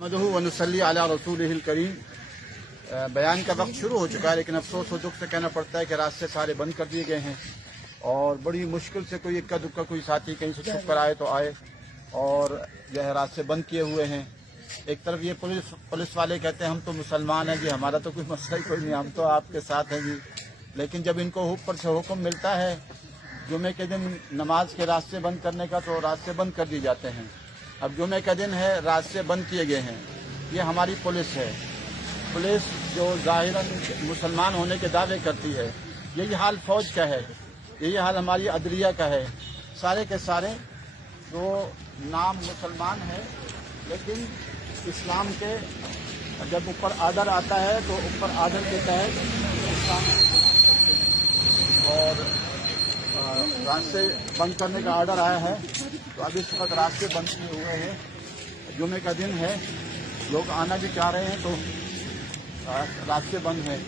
मदहू व नसल्ली अला रसूलिहिल करीम। बयान का वक्त शुरू हो चुका है, लेकिन अफसोस और दुख से कहना पड़ता है कि रास्ते सारे बंद कर दिए गए हैं और बड़ी मुश्किल से कोई इक्का दुक्का कोई साथी कहीं से छुप कर आए तो आए, और जो है रास्ते बंद किए हुए हैं। एक तरफ ये पुलिस वाले कहते हैं हम तो मुसलमान हैं जी, हमारा तो कोई मसला ही कोई नहीं, हम तो आपके साथ हैं जी। लेकिन जब इनको ऊपर से हुक्म मिलता है जुमे के दिन नमाज के रास्ते बंद करने का, तो रास्ते बंद कर दिए जाते हैं। अब जुमे का दिन है, रास्ते बंद किए गए हैं। ये हमारी पुलिस है, पुलिस जो ज़ाहिरन मुसलमान होने के दावे करती है। यही हाल फौज का है, यही हाल हमारी अदलिया का है। सारे के सारे जो नाम मुसलमान है, लेकिन इस्लाम के जब ऊपर आर्डर आता है तो ऊपर आर्डर के तहत इस्लाम करते हैं और रास्ते बंद करने का आर्डर आया है। तो अभी इस वक्त रास्ते बंद किए हुए हैं। जुमे का दिन है, लोग आना भी चाह रहे हैं तो रास्ते बंद हैं।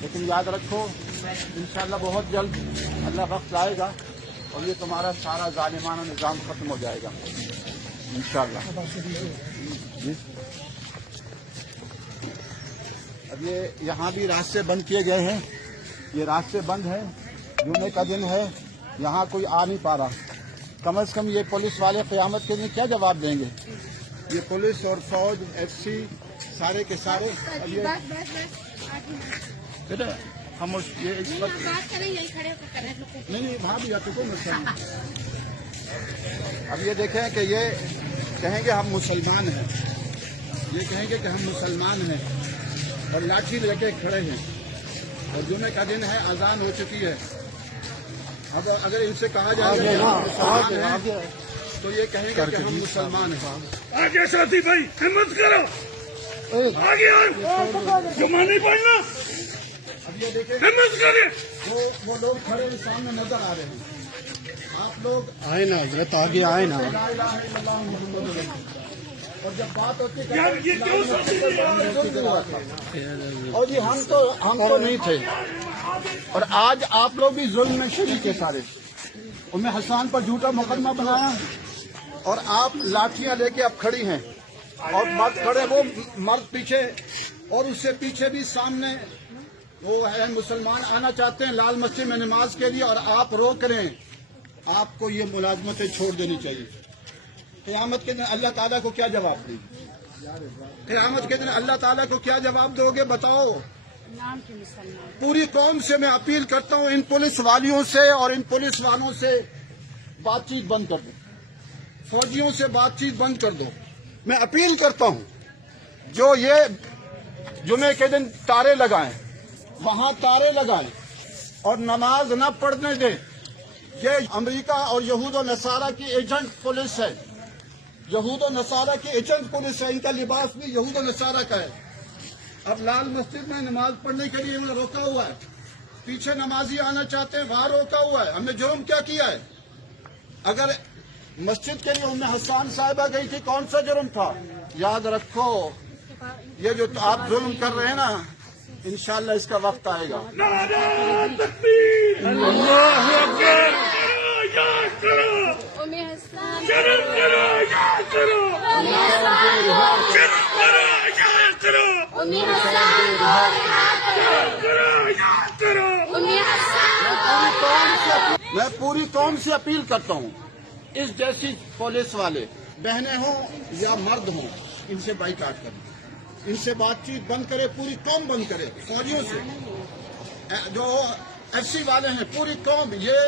लेकिन याद रखो, इंशाअल्लाह बहुत जल्द अल्लाह वक्त लाएगा और ये तुम्हारा सारा जालिमाना निज़ाम खत्म हो जाएगा इंशाअल्लाह। अब ये यहाँ भी रास्ते बंद किए गए हैं, ये रास्ते बंद हैं। जुमे का दिन है, यहाँ कोई आ नहीं पा रहा। कम से कम ये पुलिस वाले क़यामत के दिन क्या जवाब देंगे? ये पुलिस और फौज एफसी सारे के सारे ये हम ये नहीं भाभी आपको मसला नहीं। अब ये देखें कि ये कहेंगे हम मुसलमान हैं, ये कहेंगे कि हम मुसलमान हैं और लाठी लेके खड़े हैं और जुमे का दिन है, अजान हो चुकी है। अब अगर इनसे कहा जाए तो ये कहेंगे कि हम मुसलमान हैं। आगे साथी भाई हिम्मत करो, आगे जुमा नहीं पढ़ना, अब ये देखें हिम्मत करे। वो लोग खड़े सामने नजर आ रहे हैं। आप लोग आए ना, ये तो आगे आए ना। ला इलाहा इल्लल्लाह मुहम्मदुर रसूलुल्लाह। और जब बात होती है यार ये क्यों साथी और ये हम तो नहीं थे, और आज आप लोग भी जुल्म में शरीक है सारे। उम्मे हसन पर झूठा मुकदमा बनाया और आप लाठियां लेके अब खड़ी हैं और मर्द खड़े, वो मर्द पीछे और उससे पीछे भी सामने वो है मुसलमान आना चाहते हैं लाल मस्जिद में नमाज के लिए, और आप रोक रहे हैं। आपको ये मुलाजमतें छोड़ देनी चाहिए। क़यामत के दिन अल्लाह ताला को क्या जवाब देंगे? क़यामत के दिन अल्लाह ताला को क्या जवाब दोगे बताओ? पूरी कौम से मैं अपील करता हूं, इन पुलिस वालियों से और इन पुलिस वालों से बातचीत बंद कर दो, फौजियों से बातचीत बंद कर दो। मैं अपील करता हूं, जो ये जुमे के दिन तारे लगाएं, वहां तारे लगाएं और नमाज न पढ़ने दें। ये अमेरिका और यहूद और नसारा की एजेंट पुलिस है, यहूद और नसारा की एजेंट पुलिस है। इनका लिबास भी यहूद और नसारा का है। अब लाल मस्जिद में नमाज पढ़ने के लिए उन्हें रोका हुआ है, पीछे नमाजी आना चाहते हैं, वहां रोका हुआ है। हमने जुर्म क्या किया है? अगर मस्जिद के लिए उम्मे हसन साहिबा गई थी, कौन सा जुर्म था? याद रखो, ये जो आप जुर्म कर रहे हैं ना, इंशाअल्लाह इसका वक्त आएगा। नारे तकबीर, अल्लाहू अकबर, याद करो, शर्म करो, याद करो, शर्म करो, याद करो, याद करो। मैं पूरी कौम से अपील करता हूँ, इस जैसी पुलिस वाले बहनें हों या मर्द हों, इनसे बाइकाट करें, इनसे बातचीत बंद करे, पूरी कौम बंद करे। फौजियों से जो एफसी वाले हैं, पूरी कौम, ये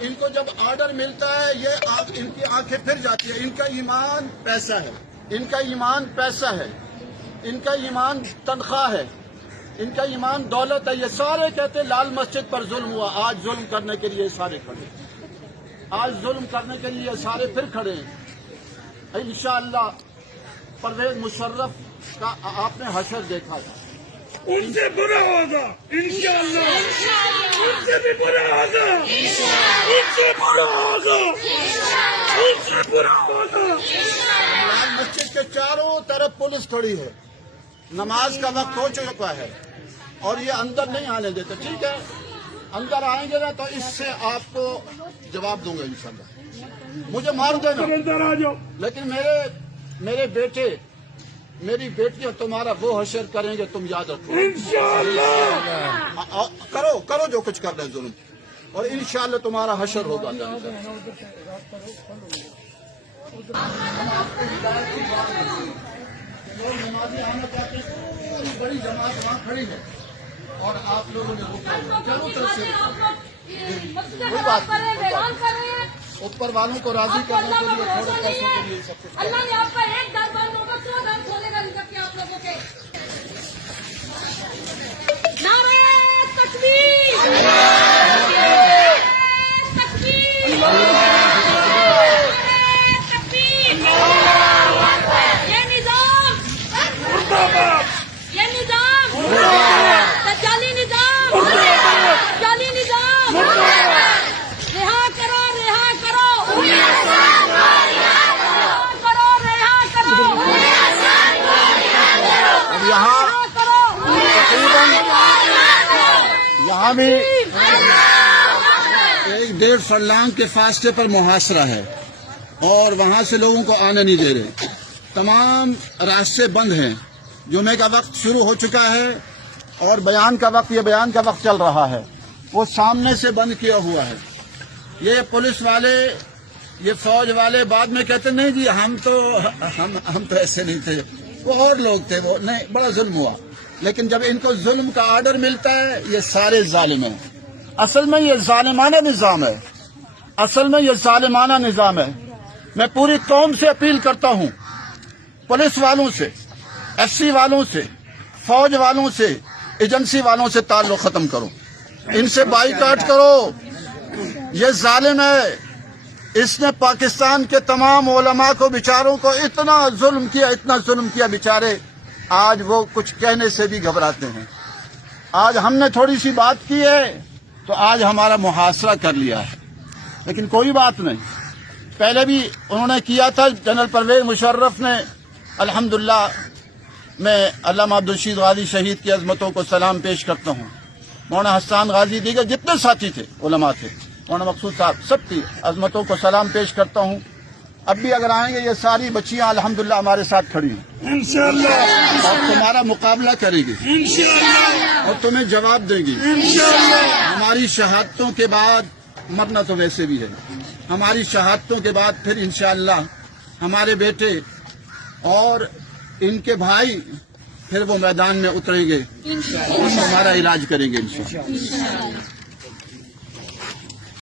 इनको जब आर्डर मिलता है ये इनकी आंखें फिर जाती है। इनका ईमान पैसा है, इनका ईमान पैसा है, इनका ईमान तनख्वाह है, इनका ईमान दौलत है। ये सारे कहते लाल मस्जिद पर जुल्म हुआ, आज जुल्म करने के लिए सारे खड़े, आज जुल्म करने के लिए सारे फिर खड़े हैं। इंशाअल्लाह परवेज मुशर्रफ का आपने हशर देखा था, उनसे बुरा होगा इंशाअल्लाह, उनसे भी बुरा होगा, उनसे बुरा होगा, उनसे बुरा होगा। लाल मस्जिद के चारों तरफ पुलिस खड़ी है, नमाज का वक्त हो चुका है और ये अंदर नहीं आने देते। ठीक है, अंदर आएंगे ना तो इससे आपको जवाब दूंगा इंशाअल्लाह। मुझे मार देना, अंदर आ जाओ। लेकिन मेरे बेटे میری بیٹیاں تمہارا وہ حشر کریں گے، تم یاد رکھو۔ انشاءاللہ کرو جو کچھ کر رہے ہیں ظلم، اور انشاءاللہ تمہارا حشر ہوگا۔ نمازی آنا چاہتے ہیں، پوری بڑی جماعت وہاں کھڑی ہے اور آپ لوگوں نے چاروں طرف سے کوئی بات نہیں، اوپر والوں کو راضی کرنے کے لیے تھوڑے پیسوں کے لیے سب کچھ۔ اللہ نے آپ کا ایک دربار نوبت 100 دن کھولے گا رزق کے آپ لوگوں کے۔ نعرہ تکبیر! تکبیر! تکبیر! یہ نظام سجالی نظام جعلی نظام رہا کرو اب یہاں بھی 1.5 فرلانگ کے فاصلے پر محاصرہ ہے اور وہاں سے لوگوں کو آنے نہیں دے رہے، تمام راستے بند ہیں۔ جمعے کا وقت شروع ہو چکا ہے اور بیان کا وقت چل رہا ہے، وہ سامنے سے بند کیا ہوا ہے۔ یہ پولیس والے، یہ فوج والے بعد میں کہتے نہیں جی ہم تو ایسے نہیں تھے، وہ اور لوگ تھے، وہ نہیں، بڑا ظلم ہوا۔ لیکن جب ان کو ظلم کا آرڈر ملتا ہے، یہ سارے ظالم ہیں۔ اصل میں یہ ظالمانہ نظام ہے۔ میں پوری قوم سے اپیل کرتا ہوں، پولیس والوں سے، ایف سی والوں سے، فوج والوں سے، ایجنسی والوں سے تعلق ختم کرو، ان سے بائیکاٹ کرو۔ یہ ظالم ہے، اس نے پاکستان کے تمام علماء کو بیچاروں کو اتنا ظلم کیا بیچارے، آج وہ کچھ کہنے سے بھی گھبراتے ہیں۔ آج ہم نے تھوڑی سی بات کی ہے تو آج ہمارا محاصرہ کر لیا ہے، لیکن کوئی بات نہیں، پہلے بھی انہوں نے کیا تھا۔ جنرل پرویز مشرف نے الحمدللہ، میں علامہ عبدالرشید غازی شہید کی عظمتوں کو سلام پیش کرتا ہوں، مولانا حسان غازی، دیگر جتنے ساتھی تھے، علماء تھے، مولانا مقصود صاحب، سب کی عظمتوں کو سلام پیش کرتا ہوں۔ اب بھی اگر آئیں گے، یہ ساری بچیاں الحمدللہ ہمارے ساتھ کھڑی ہیں انشاءاللہ اور تمہارا مقابلہ کریں گی اور تمہیں جواب دیں گی۔ ہماری شہادتوں کے بعد، مرنا تو ویسے بھی ہے، ہماری شہادتوں کے بعد پھر انشاءاللہ ہمارے بیٹے اور ان کے بھائی پھر وہ میدان میں اتریں گے، ہمارا علاج کریں گے انشاءاللہ۔